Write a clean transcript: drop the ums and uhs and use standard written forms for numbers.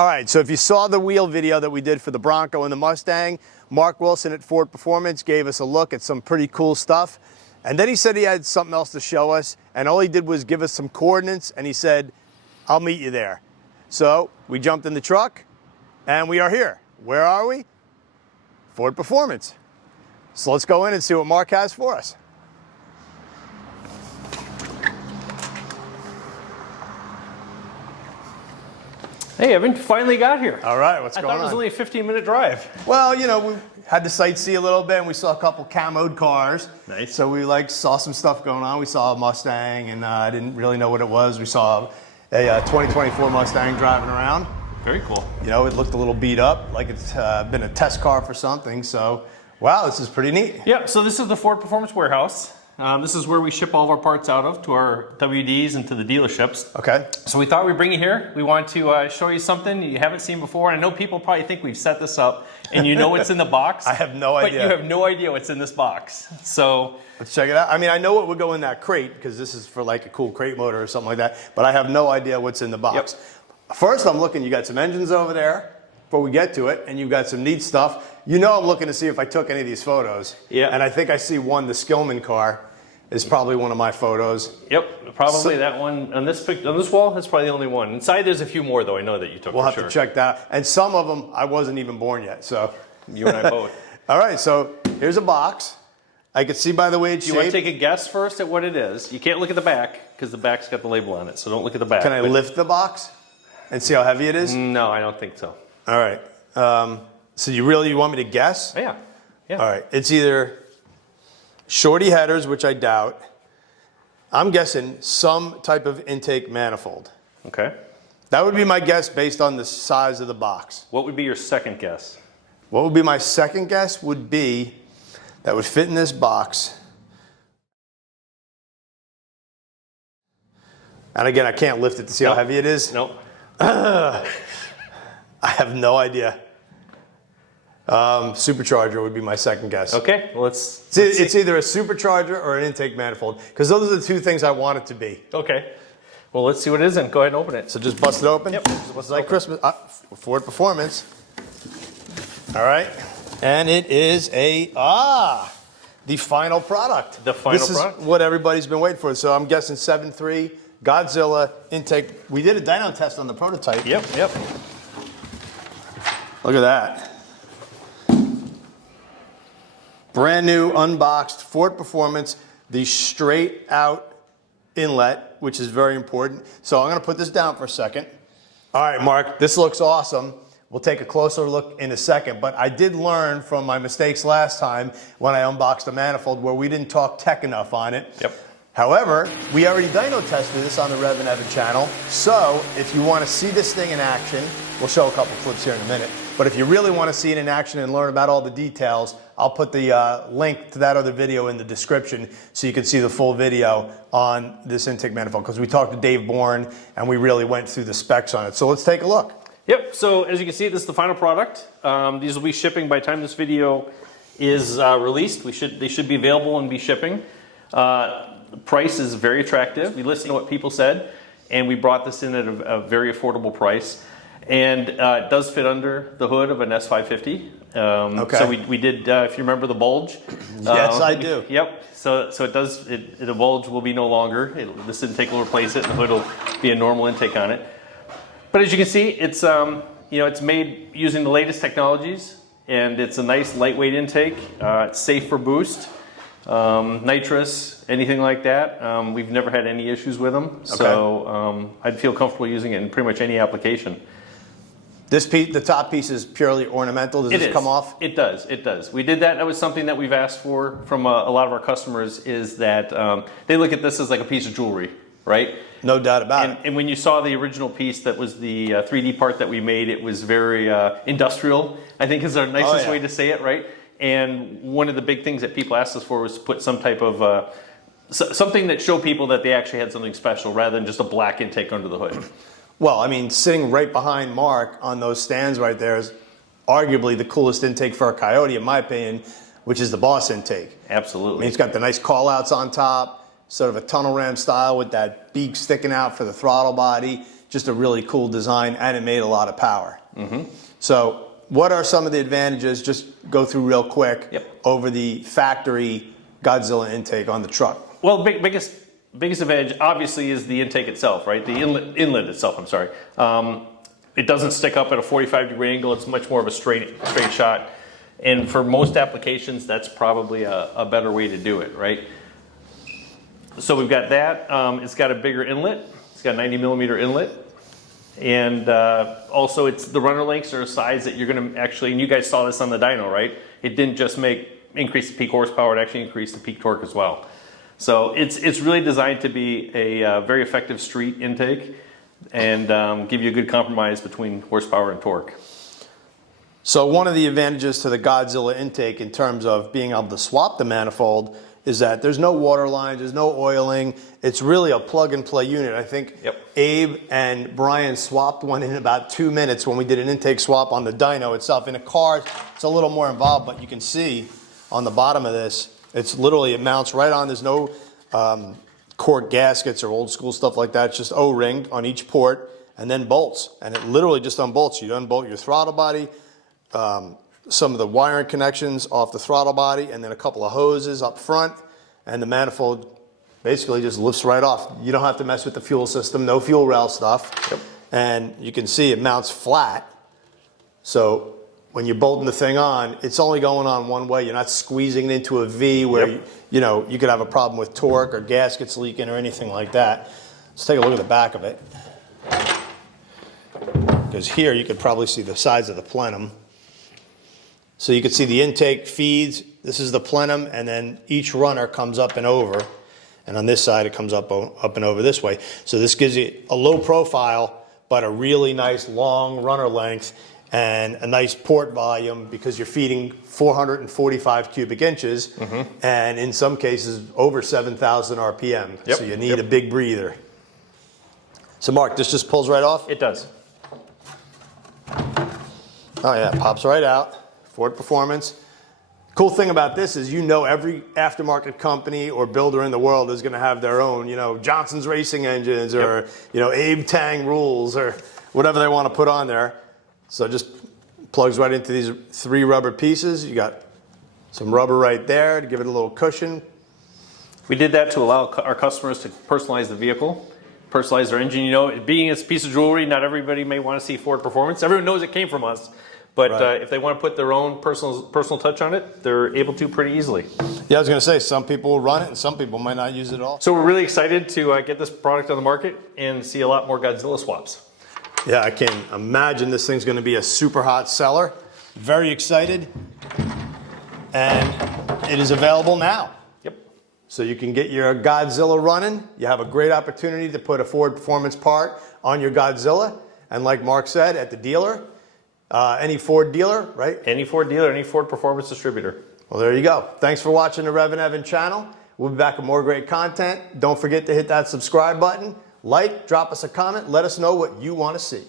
All right, so if you saw the wheel video that we did for the Bronco and the Mustang, Mark Wilson at Ford Performance gave us a look at some pretty cool stuff. And then he said he had something else to show us, and all he did was give us some coordinates, and he said, I'll meet you there. So we jumped in the truck, and we are here. Where are we? Ford Performance. So let's go in and see what Mark has for us. Hey, Evan, finally got here. All right, what's going on? I thought it was only a 15-minute drive. Well, you know, we had to sightsee a little bit, and we saw a couple camoed cars. Nice. So we saw some stuff going on. We saw a Mustang, and I didn't really know what it was. We saw a 2024 Mustang driving around. Very cool. You know, it looked a little beat up, like it's been a test car for something. So, wow, this is pretty neat. Yeah, so this is the Ford Performance Warehouse. This is where we ship all of our parts out of to our WDs and to the dealerships. Okay. So we thought we'd bring you here. We want to show you something you haven't seen before. And I know people probably think we've set this up and you know what's in the box. I have no idea. But you have no idea what's in this box. So let's check it out. I mean, I know what would go in that crate because this is for like a cool crate motor or something like that, but I have no idea what's in the box. Yep. First, I'm looking, you got some engines over there before we get to it, and you've got some neat stuff. You know I'm looking to see if I took any of these photos. Yeah. And I think I see one, the Skillman car. Is probably one of my photos. Yep, probably that one on this wall. That's probably the only one. Inside, there's a few more though. I know that you took. We'll have to check that. And some of them I wasn't even born yet. So you and I both. All right, so here's a box. I can see by the way it's shaped. You want to take a guess first at what it is? You can't look at the back because the back's got the label on it. So don't look at the back. Can I lift the box and see how heavy it is? No, I don't think so. All right. So you want me to guess? Yeah. Yeah. All right. It's either shorty headers, which I doubt. I'm guessing some type of intake manifold. Okay. That would be my guess based on the size of the box. What would be your second guess? What would be my second guess would be that would fit in this box. And again, I can't lift it to see how heavy it is. Nope. I have no idea. Supercharger would be my second guess. Okay, well let's it's either a supercharger or an intake manifold, because those are the two things I want it to be. Okay. Well, let's see what it is and go ahead and open it. So just bust it open. Yep. It's like Christmas. Ford Performance. All right. And it is the final product. The final This product. is what everybody's been waiting for. So I'm guessing 7.3 Godzilla intake. We did a dyno test on the prototype. Yep. Look at that. Brand new, unboxed Ford Performance, the straight out inlet, which is very important. So I'm going to put this down for a second. All right, Mark, this looks awesome. We'll take a closer look in a second, but I did learn from my mistakes last time when I unboxed the manifold where we didn't talk tech enough on it. Yep. However, we already dyno tested this on the REVan Evan channel, so if you want to see this thing in action, we'll show a couple clips here in a minute, but if you really want to see it in action and learn about all the details, I'll put the link to that other video in the description so you can see the full video on this intake manifold, because we talked to Dave Bourne and we really went through the specs on it. So let's take a look. Yep, so as you can see, this is the final product. These will be shipping by the time this video is released. They should be available and be shipping. The price is very attractive. We listened to what people said, and we brought this in at a very affordable price. And it does fit under the hood of an S550. Okay. So we did, if you remember the bulge. Yes, I do. Yep. So the bulge will be no longer. This intake will replace it, and the hood will be a normal intake on it. But as you can see, it's it's made using the latest technologies, and it's a nice lightweight intake. It's safe for boost, nitrous, anything like that. We've never had any issues with them, so I'd feel comfortable using it in pretty much any application. This piece, the top piece, is purely ornamental. Does this come off? It does. It does. We did that. That was something that we've asked for from a lot of our customers, is that they look at this as like a piece of jewelry, right? No doubt about it. And when you saw the original piece that was the 3D part that we made, it was very industrial, I think is our nicest way to say it, right? And one of the big things that people asked us for was to put some type of, something that showed people that they actually had something special rather than just a black intake under the hood. Well, I mean, sitting right behind Mark on those stands right there is arguably the coolest intake for a Coyote, in my opinion, which is the Boss intake. Absolutely. I mean, it's got the nice call-outs on top, sort of a tunnel ram style with that beak sticking out for the throttle body. just a really cool design, and it made a lot of power. So what are some of the advantages? Just go through real quick over the factory Godzilla intake on the truck. Well, biggest advantage obviously is the intake itself, right? The inlet itself, I'm sorry. It doesn't stick up at a 45-degree angle. It's much more of a straight shot. And for most applications, that's probably a better way to do it, right? So we've got that. It's got a bigger inlet. It's got a 90-millimeter inlet. And also, the runner lengths are a size that you're going to actually, and you guys saw this on the dyno, right? It didn't just increase the peak horsepower, it actually increased the peak torque as well. So it's really designed to be a very effective street intake and give you a good compromise between horsepower and torque. So one of the advantages to the Godzilla intake in terms of being able to swap the manifold is that there's no water lines, there's no oiling. It's really a plug-and-play unit. I think Abe and Brian swapped one in about 2 minutes when we did an intake swap on the dyno itself. In a car, it's a little more involved, but you can see on the bottom of this, it's literally, it mounts right on. There's no cork gaskets or old school stuff like that. It's just O-ringed on each port and then bolts. And it literally just unbolts. You unbolt your throttle body, some of the wiring connections off the throttle body, and then a couple of hoses up front, and the manifold basically just lifts right off. You don't have to mess with the fuel system, no fuel rail stuff. And you can see it mounts flat. So when you're bolting the thing on, it's only going on one way. You're not squeezing it into a V where you know, you could have a problem with torque or gaskets leaking or anything like that. Let's take a look at the back of it. Because here you could probably see the size of the plenum. So you can see the intake feeds. This is the plenum, and then each runner comes up and over. And on this side, it comes up and over this way. So this gives you a low profile, but a really nice long runner length and a nice port volume because you're feeding 445 cubic inches and in some cases over 7,000 RPM. So you need a big breather. So Mark, this just pulls right off? It does. Oh yeah, it pops right out. Ford Performance. Cool thing about this is, you know, every aftermarket company or builder in the world is going to have their own, you know, Johnson's Racing Engines or, you know, Abe Tang rules or whatever they want to put on there. So it just plugs right into these 3 rubber pieces. You got some rubber right there to give it a little cushion. We did that to allow our customers to personalize the vehicle, personalize their engine. You know, being a piece of jewelry, not everybody may want to see Ford Performance. Everyone knows it came from us. But if they want to put their own personal touch on it, they're able to pretty easily. Yeah, I was going to say, some people will run it and some people might not use it at all. So we're really excited to get this product on the market and see a lot more Godzilla swaps. Yeah, I can imagine this thing's going to be a super hot seller. Very excited. And it is available now. So you can get your Godzilla running. You have a great opportunity to put a Ford Performance part on your Godzilla. And like Mark said, at the dealer, any Ford dealer, right? Any Ford dealer, any Ford Performance distributor. Well, there you go. Thanks for watching the REVan channel. We'll be back with more great content. Don't forget to hit that subscribe button. Like, drop us a comment. Let us know what you want to see.